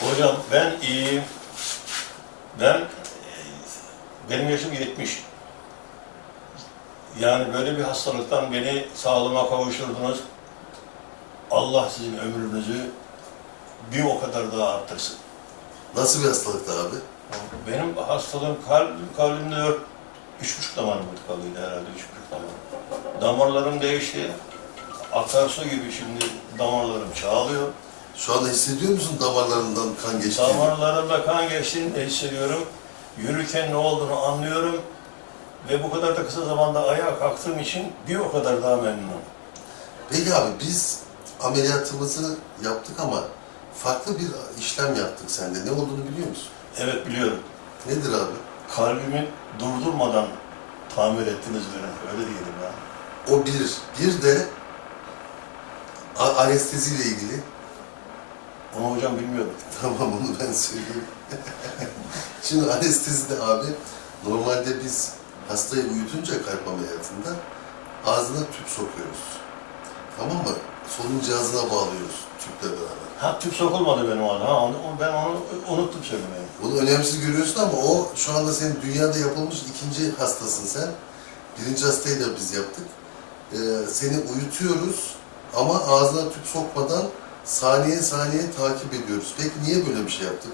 Hocam ben iyiyim. Ben benim yaşım 70. Yani böyle bir hastalıktan beni sağlığıma kavuşturdunuz. Allah sizin ömrünüzü bir o kadar daha arttırsın. Nasıl bir hastalıktı abi? Benim hastalığım kalbim, kalbimde dört, üç buçuk damarım kalıydı herhalde, üç buçuk damar. Damarlarım değişti. Akarsu gibi şimdi damarlarım çağlıyor. Şu anda hissediyor musun damarlarından kan geçtiğini? Damarlarımda kan geçtiğini de hissediyorum. Yürürken ne olduğunu anlıyorum. Ve bu kadar da kısa zamanda ayağa kalktığım için bir o kadar daha memnunum. Peki abi biz ameliyatımızı yaptık ama farklı bir işlem yaptık sende. Ne olduğunu biliyor musun? Evet biliyorum. Nedir abi? Kalbimi durdurmadan tamir ettiniz beni. Öyle diyelim ya. O bir. Bir de anesteziyle ilgili. Onu hocam bilmiyorum. Tamam onu ben söyleyeyim. Şimdi anestezide abi normalde biz hastayı uyutunca kalp ameliyatında ağzına tüp sokuyoruz. Tamam mı? Solunum cihazına bağlıyoruz tüple beraber. Ha tüp sokulmadı benim orada. Ha, onu, ben onu unuttum söylemeyi. Bunu önemsiz görüyorsun ama o şu anda senin dünyada yapılmış ikinci hastasın sen. Birinci hastayı da biz yaptık. Ee, seni uyutuyoruz ama ağzına tüp sokmadan saniye saniye takip ediyoruz. Peki niye böyle bir şey yaptık?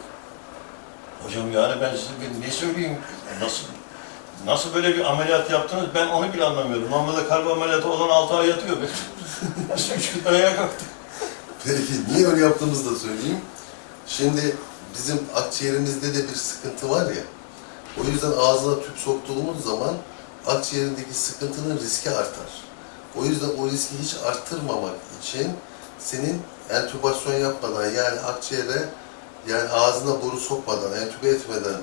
Hocam yani ben size bir ne söyleyeyim? Nasıl nasıl böyle bir ameliyat yaptınız? Ben onu bile anlamıyorum. Normalde kalp ameliyatı olan 6 ay yatıyor. Biz 3 gün ayağa kalktık. Peki niye öyle yaptığımızı da söyleyeyim. Şimdi bizim akciğerimizde de bir sıkıntı var ya. O yüzden ağzına tüp soktuğumuz zaman akciğerindeki sıkıntının riski artar. O yüzden o riski hiç arttırmamak için senin entübasyon yapmadan yani akciğere yani ağzına boru sokmadan, entübe etmeden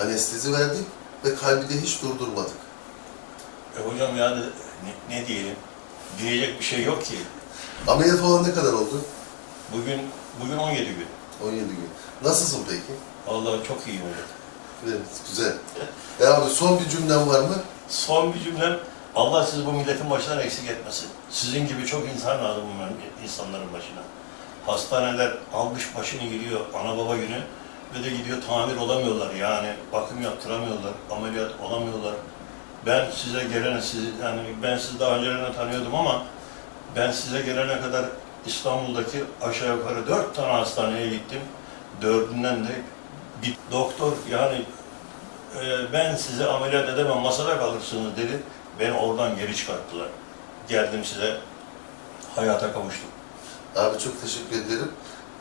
anestezi verdik ve kalbi de hiç durdurmadık. E hocam yani ne, ne diyelim? Diyecek bir şey yok ki. Ameliyat olan ne kadar oldu? Bugün bugün 17 gün. 17 gün. Nasılsın peki? Vallahi çok iyiyim hocam. Evet, güzel. E abi son bir cümlem var mı? Son bir cümlem, Allah sizi bu milletin başından eksik etmesin. Sizin gibi çok insan lazım bu insanların başına. Hastaneler almış başını gidiyor ana baba günü ve de gidiyor tamir olamıyorlar yani bakım yaptıramıyorlar, ameliyat olamıyorlar. Ben size gelene, siz, yani ben sizi daha önceden tanıyordum ama ben size gelene kadar İstanbul'daki aşağı yukarı dört tane hastaneye gittim. Dördünden de bir doktor yani e, ben size ameliyat edemem masada kalırsınız dedi. Beni oradan geri çıkarttılar. Geldim size hayata kavuştum. Abi çok teşekkür ederim.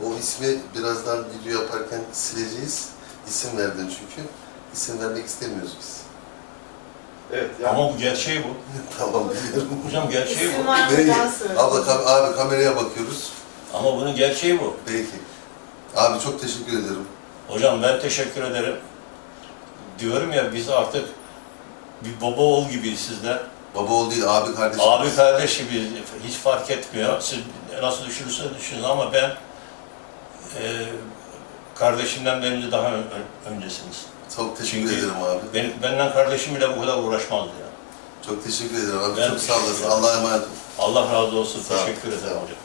O ismi birazdan video yaparken sileceğiz. İsim verdin çünkü. İsim vermek istemiyoruz biz. Evet yani Ama bu gerçeği bu. tamam biliyorum. Hocam gerçeği bu. söyleyeyim. Abla kam- abi kameraya bakıyoruz. Ama bunun gerçeği bu. Peki. Abi çok teşekkür ederim. Hocam ben teşekkür ederim. Diyorum ya biz artık bir baba oğul gibiyiz sizler. Baba oğul değil, abi kardeşim. Abi kardeş gibi hiç fark etmiyor. Siz nasıl düşünürseniz düşünün ama ben e, kardeşimden beni daha ön- ön- öncesiniz. Çok teşekkür Çünkü- ederim abi. Benim, benden kardeşim bile bu kadar uğraşmazdı ya. Çok teşekkür ederim abi. Ben çok sağ olasın. Allah'a emanet ol. Allah razı olsun. Sağ. Teşekkür ederim hocam.